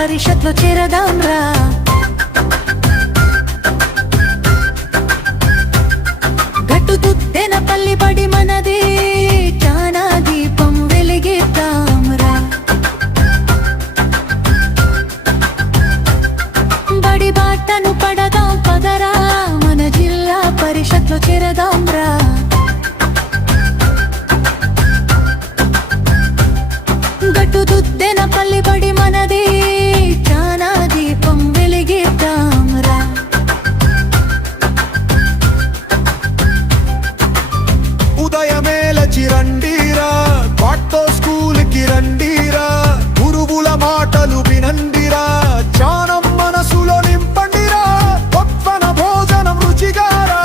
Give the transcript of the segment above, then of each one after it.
పరిషత్లో చేరదాం రా. గట్టు దుద్దెనపల్లి బడి మనది, జ్ఞాన దీపం వెలిగిద్దాం రా. బడి బాటను పడదాం పదరా, మన జిల్లా పరిషత్లో చేరదాం రా. గట్టు దుద్దెనపల్లి బడి మనది, జ్ఞాన దీపం వెలిగిద్దాం రా. ఉదయమేలచి రండిరా, పాటో స్కూల్కి రండిరా, గురువుల మాటలు వినండిరా, జ్ఞానం మనసులో నింపండిరా, గొప్పన భోజనం రుచిగారా,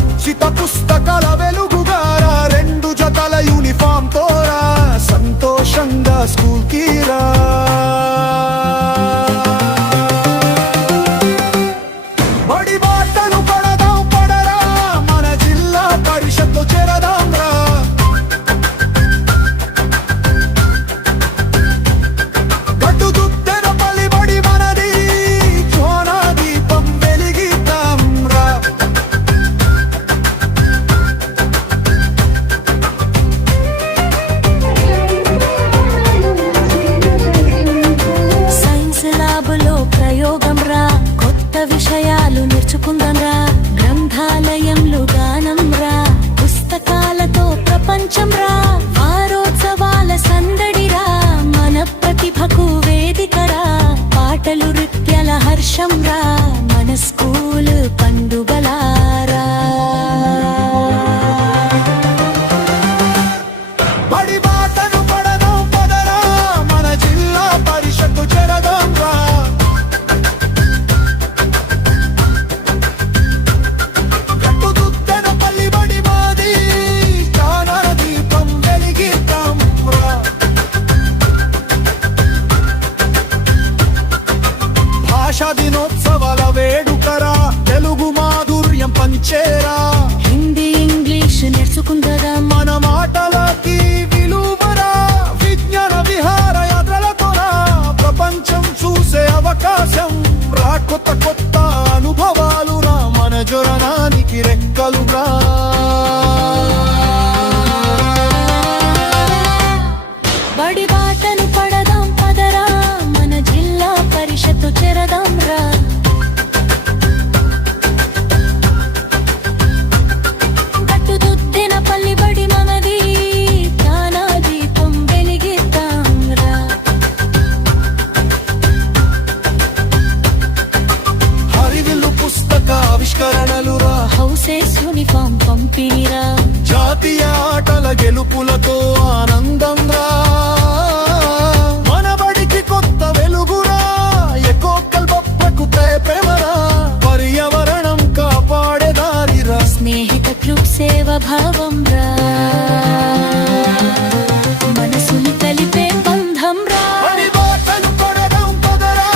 ఉచిత పుస్తకాల వెలుగుగారా, 2 జతల యూనిఫామ్ తోరా, సంతోషంగా స్కూల్ కి రా. బడి బాటను పడదాం పడరా, మన జిల్లా పరిషత్లో చేరదాం రా. గట్టు దుద్దెనపల్లి బడి మనది, జ్ఞాన దీపం వెలిగిద్దాం రా. సైన్స్ ల్యాబులో ప్రయోగం రా, కొత్త విషయాలు నేర్చుకుందాం రా. గ్రంథాలయంలో గానం రా, పుస్తకాలతో ప్రపంచం రా. వారోత్సవాల సందడి రా, మన ప్రతిభకు వేదిక రా. పాటలు నృత్యాల హర్షం రా, మన స్కూల్ పండుగలారా. బడి బాటను పడదాం పదరా, మన జిల్లా పరిషత్తు చేరదాం రా. గట్టు దుద్దెనపల్లి బడి మాది, జ్ఞాన దీపం వెలిగిద్దాం రా. భాషా దినోత్సవాల వేడుకరా, తెలుగు మాధుర్యం పంచేరా, హిందీ ఇంగ్లీష్ నేర్చుకుందరా, మన మాటలకి విలువరా, విజ్ఞాన విహార యాత్రలతోరా, ప్రపంచం చూసే అవకాశం రా, కొత్త కొత్త అనుభవాలు రా, మన జ్వరనానికి రెక్కలు రా. బడి బాటను పడదాం పదరా, మన జిల్లా పరిషత్తు చేరదాం రా. గట్టు దుద్దెనపల్లి బడి మనది, జ్ఞాన దీపం వెలిగిద్దాం రా. హరివిల్లు పుస్తక ఆవిష్కరణలు రా, హౌసెస్ యూనిఫామ్ పంపిణీరా, జాతీయ ఆటల గెలుపులతో ఆనందం రా, మన బడికి కొత్త వెలుగురా, ఎకో కల్పకు ప్రేమరా, పర్యావరణం కాపాడే దారిరా, స్నేహిత క్లబ్ సేవ భావం రా, మనసుని కలిపే బంధం రా. బడి బాటను పడదాం పదరా,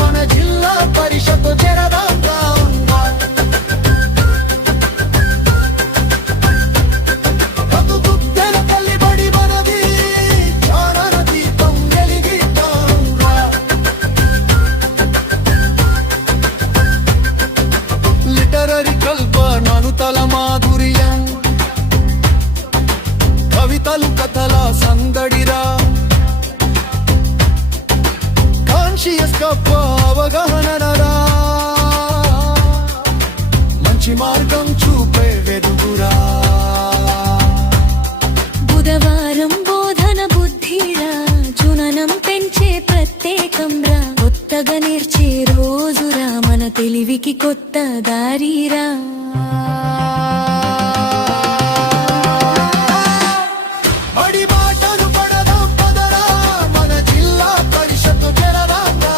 మన జిల్లా పరిషత్తు చేరదాం రా. గట్టు దుద్దెనపల్లి బడి మనది, జ్ఞాన దీపం వెలిగిద్దాం రా. లిటరరీ కల్పనను తల మాధుర్యం, కవితలు కథల సందడిరా, కాన్షియస్ కప్ప అవగాహనరా, మంచి మార్గం చూపే వెలుగురా. బుధవారం బోధన బుద్ధిరా, జుననం పెంచే ప్రత్యేకం రా. కొత్తగా నేర్చే రోజురా, మన తెలివికి కొత్త దారిరా. బడి బాటను పడదాం పదరా, మన జిల్లా పరిషత్తు చేరదాం రా.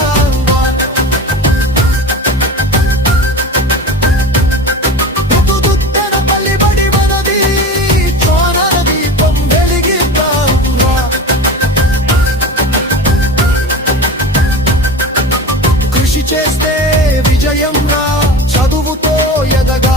గట్టు దుద్దెనపల్లి బడి మనది, జ్ఞాన దీపం వెలిగిద్దాం రా. కృషి చేస్తే విజయం రా, చదువుతో ఎదగా